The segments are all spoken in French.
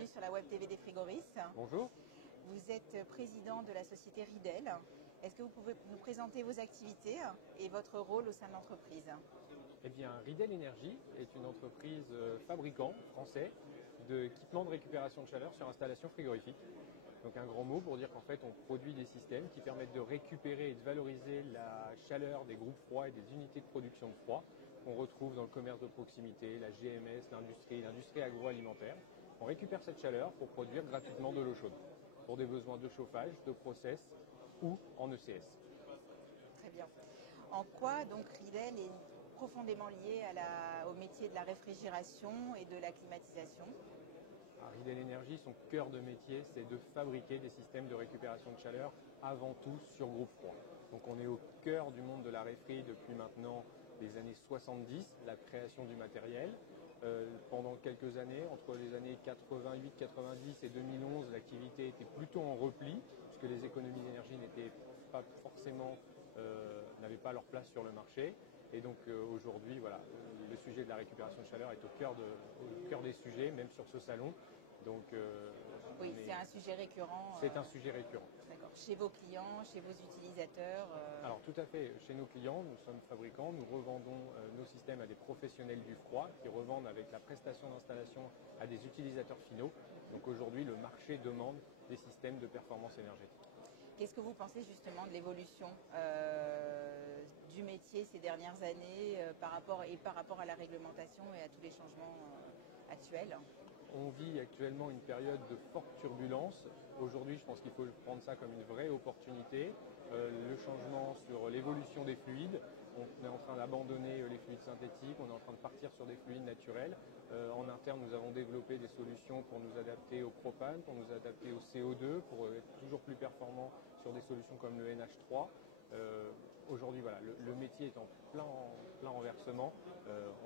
bienvenue sur la Web TV des frigoristes. Bonjour. Vous êtes président de la société Ridel. Est-ce que vous pouvez nous présenter vos activités et votre rôle au sein de l'entreprise? Eh bien, Ridel Énergie est une entreprise fabricant français d'équipements de récupération de chaleur sur installation frigorifique. Donc un grand mot pour dire qu'en fait on produit des systèmes qui permettent de récupérer et de valoriser la chaleur des groupes froids et des unités de production de froid qu'on retrouve dans le commerce de proximité, la GMS, l'industrie agroalimentaire. On récupère cette chaleur pour produire gratuitement de l'eau chaude pour des besoins de chauffage, de process ou en ECS. Très bien. En quoi donc Ridel est profondément lié au métier de la réfrigération et de la climatisation? Ridel Énergie, son cœur de métier, c'est de fabriquer des systèmes de récupération de chaleur avant tout sur groupe froid. Donc on est au cœur du monde de la réfri depuis maintenant les années 70, la création du matériel. Pendant quelques années, entre les années 88, 90 et 2011, l'activité était plutôt en repli, puisque les économies d'énergie n'étaient pas forcément, n'avaient pas leur place sur le marché. Et donc aujourd'hui, voilà, le sujet de la récupération de chaleur est au cœur des sujets, même sur ce salon. Donc, oui, c'est un sujet récurrent. C'est un sujet récurrent. D'accord. Chez vos clients, chez vos utilisateurs Alors tout à fait. Chez nos clients, nous sommes fabricants, nous revendons nos systèmes à des professionnels du froid qui revendent avec la prestation d'installation à des utilisateurs finaux. Donc aujourd'hui, le marché demande des systèmes de performance énergétique. Qu'est-ce que vous pensez justement de l'évolution du métier ces dernières années par rapport à la réglementation et à tous les changements actuels? On vit actuellement une période de forte turbulence. Aujourd'hui, je pense qu'il faut prendre ça comme une vraie opportunité. Le changement sur l'évolution des fluides, on est en train d'abandonner les fluides synthétiques, on est en train de partir sur des fluides naturels. En interne, nous avons développé des solutions pour nous adapter au propane, pour nous adapter au CO2, pour être toujours plus performants sur des solutions comme le NH3. Aujourd'hui, voilà, le métier est en plein renversement.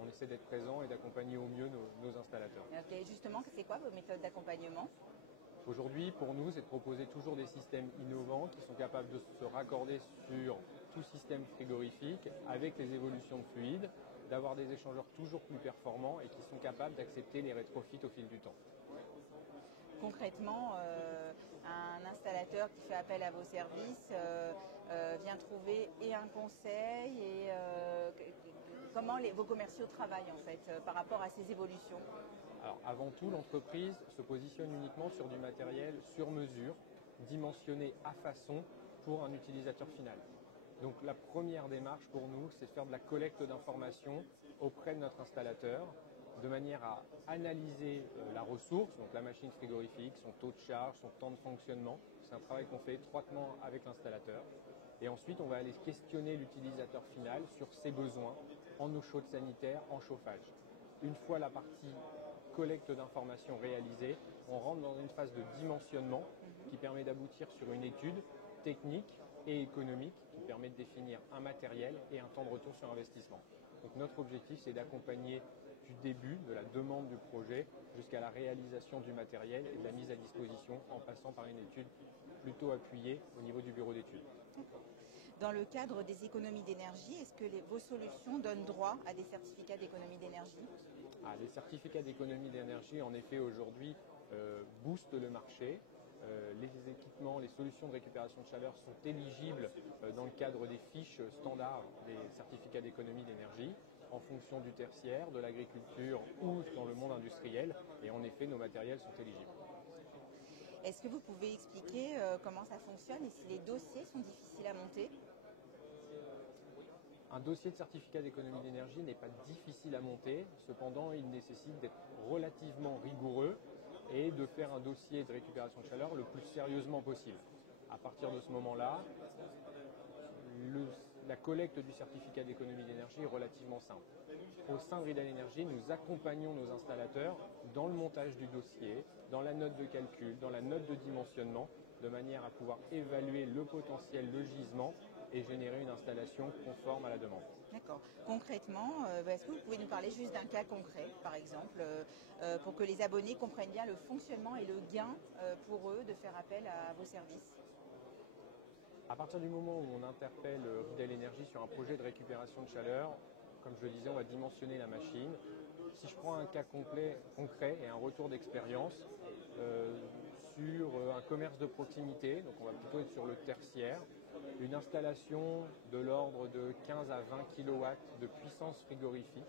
On essaie d'être présent et d'accompagner au mieux nos installateurs. Okay, justement, c'est quoi vos méthodes d'accompagnement? Aujourd'hui, pour nous, c'est de proposer toujours des systèmes innovants qui sont capables de se raccorder sur tout système frigorifique avec les évolutions de fluides, d'avoir des échangeurs toujours plus performants et qui sont capables d'accepter les rétrofits au fil du temps. Concrètement, un installateur qui fait appel à vos services vient trouver et un conseil et comment vos commerciaux travaillent en fait par rapport à ces évolutions? Alors avant tout, l'entreprise se positionne uniquement sur du matériel sur mesure, dimensionné à façon pour un utilisateur final. Donc la première démarche pour nous, c'est de faire de la collecte d'informations auprès de notre installateur, de manière à analyser la ressource, donc la machine frigorifique, son taux de charge, son temps de fonctionnement. C'est un travail qu'on fait étroitement avec l'installateur. Et ensuite, on va aller questionner l'utilisateur final sur ses besoins en eau chaude sanitaire, en chauffage. Une fois la partie collecte d'informations réalisée, on rentre dans une phase de dimensionnement qui permet d'aboutir sur une étude technique et économique qui permet de définir un matériel et un temps de retour sur investissement. Donc notre objectif, c'est d'accompagner du début de la demande du projet jusqu'à la réalisation du matériel et de la mise à disposition en passant par une étude plutôt appuyée au niveau du bureau d'études. Dans le cadre des économies d'énergie, est-ce que vos solutions donnent droit à des certificats d'économie d'énergie? Les certificats d'économie d'énergie, en effet, aujourd'hui, boostent le marché. Les équipements, les solutions de récupération de chaleur sont éligibles dans le cadre des fiches standards des certificats d'économie d'énergie en fonction du tertiaire, de l'agriculture ou dans le monde industriel. Et en effet, nos matériels sont éligibles. Est-ce que vous pouvez expliquer comment ça fonctionne et si les dossiers sont difficiles à monter? Un dossier de certificat d'économie d'énergie n'est pas difficile à monter, cependant il nécessite d'être relativement rigoureux et de faire un dossier de récupération de chaleur le plus sérieusement possible. À partir de ce moment-là, la collecte du certificat d'économie d'énergie est relativement simple. Au sein de Ridel Énergie, nous accompagnons nos installateurs dans le montage du dossier, dans la note de calcul, dans la note de dimensionnement, de manière à pouvoir évaluer le potentiel de gisement et générer une installation conforme à la demande. D'accord. Concrètement, est-ce que vous pouvez nous parler juste d'un cas concret, par exemple, pour que les abonnés comprennent bien le fonctionnement et le gain pour eux de faire appel à vos services? À partir du moment où on interpelle Ridel Énergie sur un projet de récupération de chaleur, comme je le disais, on va dimensionner la machine. Si je prends un cas concret et un retour d'expérience sur un commerce de proximité, donc on va plutôt être sur le tertiaire, une installation de l'ordre de 15 à 20 kW de puissance frigorifique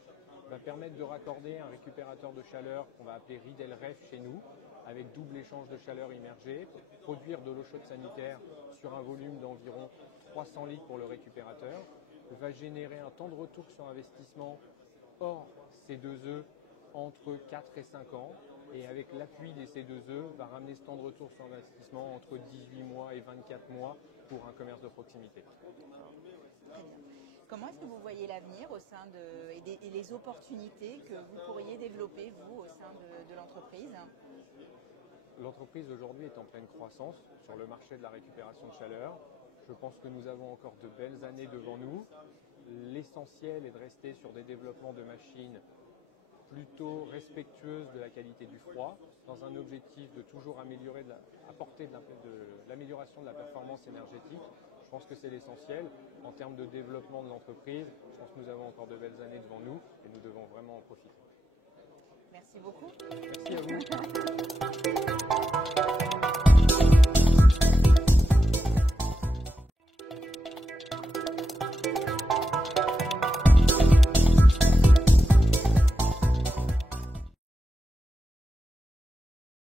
va permettre de raccorder un récupérateur de chaleur qu'on va appeler Riedel Ref chez nous, avec double échange de chaleur immergée, produire de l'eau chaude sanitaire sur un volume d'environ 300 litres pour le récupérateur, va générer un temps de retour sur investissement hors C2E entre 4 et 5 ans, et avec l'appui des C2E, va ramener ce temps de retour sur investissement entre 18 mois et 24 mois pour un commerce de proximité. Très bien. Comment est-ce que vous voyez l'avenir au sein et les opportunités que vous pourriez développer, vous, au sein de l'entreprise? L'entreprise aujourd'hui est en pleine croissance sur le marché de la récupération de chaleur. Je pense que nous avons encore de belles années devant nous. L'essentiel est de rester sur des développements de machines plutôt respectueuses de la qualité du froid, dans un objectif de toujours apporter de l'amélioration de la performance énergétique. Je pense que c'est l'essentiel. En termes de développement de l'entreprise, je pense que nous avons encore de belles années devant nous et nous devons vraiment en profiter. Merci beaucoup. Merci à vous.